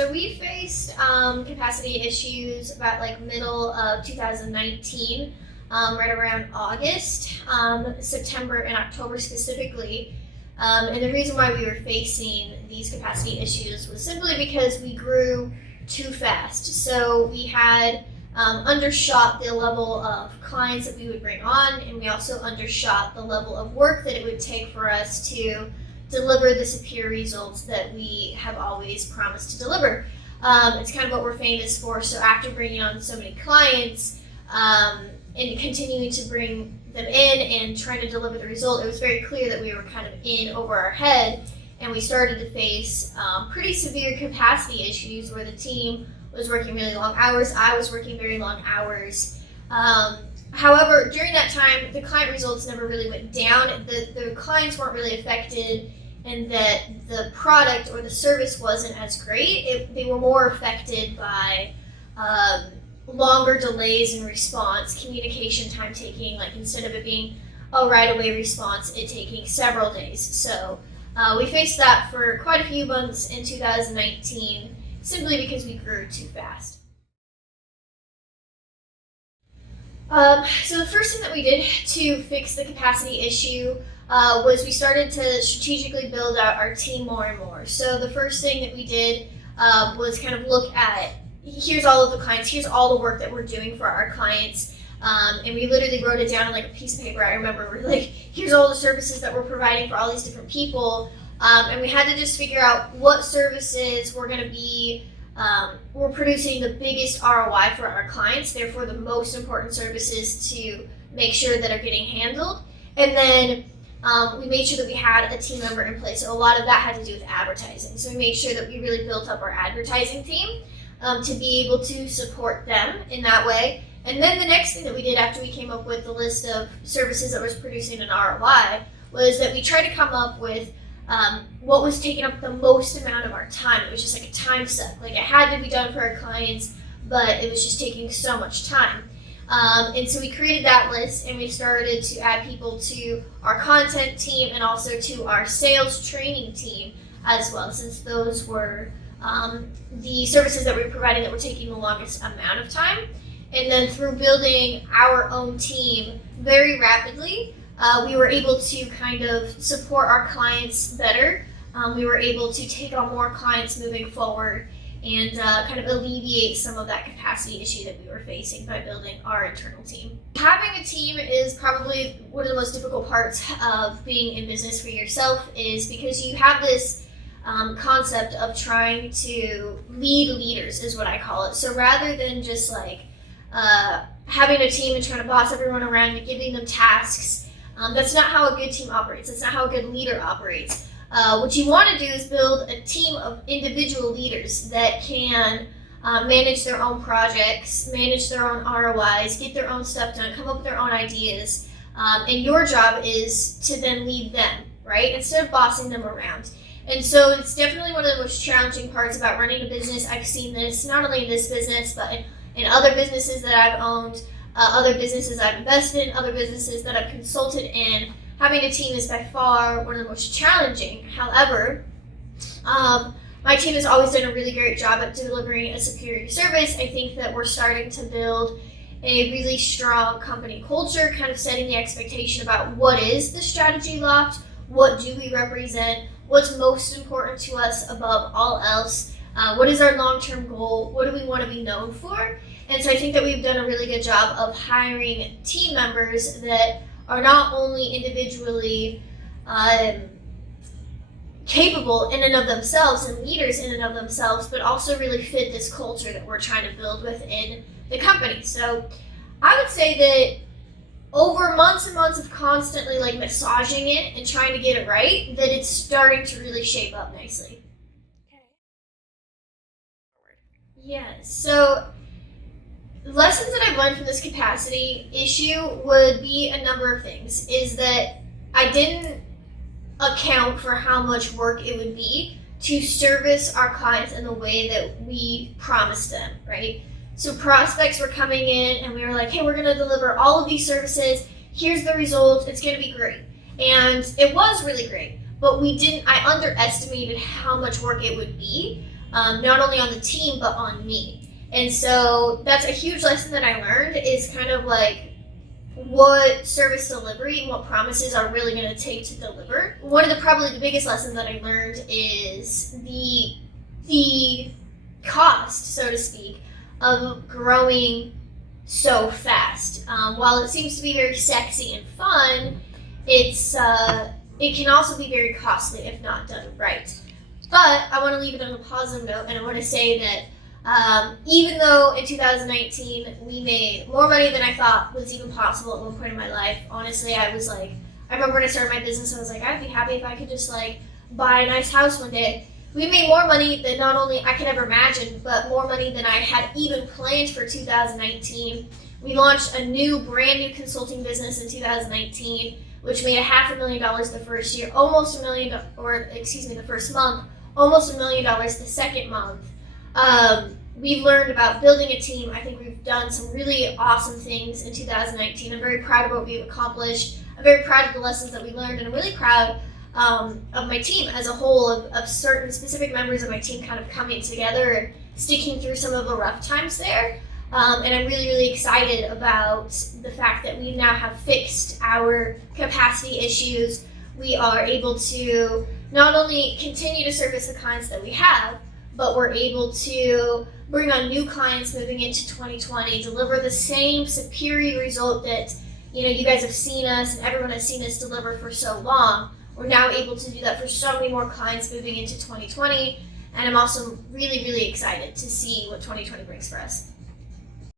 So we faced capacity issues about like middle of 2019, right around August, September and October specifically. And the reason why we were facing these capacity issues was simply because we grew too fast. So we had undershot the level of clients that we would bring on, and we also undershot the level of work that it would take for us to deliver the superior results that we have always promised to deliver. It's kind of what we're famous for. So after bringing on so many clients and continuing to bring them in and trying to deliver the result, it was very clear that we were kind of in over our head, and we started to face pretty severe capacity issues where the team was working really long hours. I was working very long hours. However, during that time, the client results never really went down. The clients weren't really affected, and that the product or the service wasn't as great. They were more affected by longer delays in response, communication time taking, like instead of it being a right away response, it taking several days. So we faced that for quite a few months in 2019, simply because we grew too fast. So the first thing that we did to fix the capacity issue was we started to strategically build out our team more and more. So the first thing that we did was kind of look at, here's all of the clients, here's all the work that we're doing for our clients. And we literally wrote it down on like a piece of paper. I remember we're like, here's all the services that we're providing for all these different people. And we had to just figure out what services were going to be we're producing the biggest ROI for our clients, therefore the most important services to make sure that are getting handled. And then we made sure that we had a team member in place. So a lot of that had to do with advertising. So we made sure that we really built up our advertising team to be able to support them in that way. And then the next thing that we did after we came up with the list of services that was producing an ROI was that we tried to come up with what was taking up the most amount of our time. It was just like a time suck. Like it had to be done for our clients, but it was just taking so much time. And so we created that list, and we started to add people to our content team and also to our sales training team as well, since those were the services that we were providing that were taking the longest amount of time. And then through building our own team very rapidly, we were able to kind of support our clients better. We were able to take on more clients moving forward and kind of alleviate some of that capacity issue that we were facing by building our internal team. Having a team is probably one of the most difficult parts of being in business for yourself, is because you have this concept of trying to lead leaders, is what I call it. So rather than just like having a team and trying to boss everyone around and giving them tasks, that's not how a good team operates. That's not how a good leader operates. What you want to do is build a team of individual leaders that can manage their own projects, manage their own ROIs, get their own stuff done, come up with their own ideas. And your job is to then lead them, right? Instead of bossing them around. And so it's definitely one of the most challenging parts about running a business. I've seen this not only in this business, but in other businesses that I've owned, other businesses I've invested in, other businesses that I've consulted in. Having a team is by far one of the most challenging. However, my team has always done a really great job at delivering a superior service. I think that we're starting to build a really strong company culture, kind of setting the expectation about what is the strategy Loft, what do we represent, what's most important to us above all else, what is our long-term goal, what do we want to be known for. And so I think that we've done a really good job of hiring team members that are not only individually capable in and of themselves and leaders in and of themselves, but also really fit this culture that we're trying to build within the company. So I would say that over months and months of constantly like massaging it and trying to get it right, that it's starting to really shape up nicely. Okay. Yeah, so lessons that I've learned from this capacity issue would be a number of things. Is that I didn't account for how much work it would be to service our clients in the way that we promised them, right? So prospects were coming in and we were like, hey, we're gonna deliver all of these services, here's the result, it's gonna be great. And it was really great, but I underestimated how much work it would be. not only on the team but on me. And so that's a huge lesson that I learned, is kind of like what service delivery and what promises are really going to take to deliver. One of the probably the biggest lessons that I learned is the cost, so to speak, of growing so fast. While it seems to be very sexy and fun, it can also be very costly if not done right. But I want to leave it on a positive note, and I want to say that even though in 2019 we made more money than I thought was even possible at one point in my life, honestly, I remember when I started my business, I was like, I'd be happy if I could just like buy a nice house one day. We made more money than not only I could ever imagine, but more money than I had even planned for 2019. We launched a brand new consulting business in 2019, which made $500,000 the first year, the first month, almost $1 million the second month. We've learned about building a team. I think we've done some really awesome things in 2019. I'm very proud of what we've accomplished. I'm very proud of the lessons that we learned, and I'm really proud of my team as a whole, of certain specific members of my team kind of coming together and sticking through some of the rough times there. And I'm really, really excited about the fact that we now have fixed our capacity issues. We are able to not only continue to service the clients that we have, but we're able to bring on new clients moving into 2020, deliver the same superior result that you guys have seen us and everyone has seen us deliver for so long. We're now able to do that for so many more clients moving into 2020, and I'm also really, really excited to see what 2020 brings for us.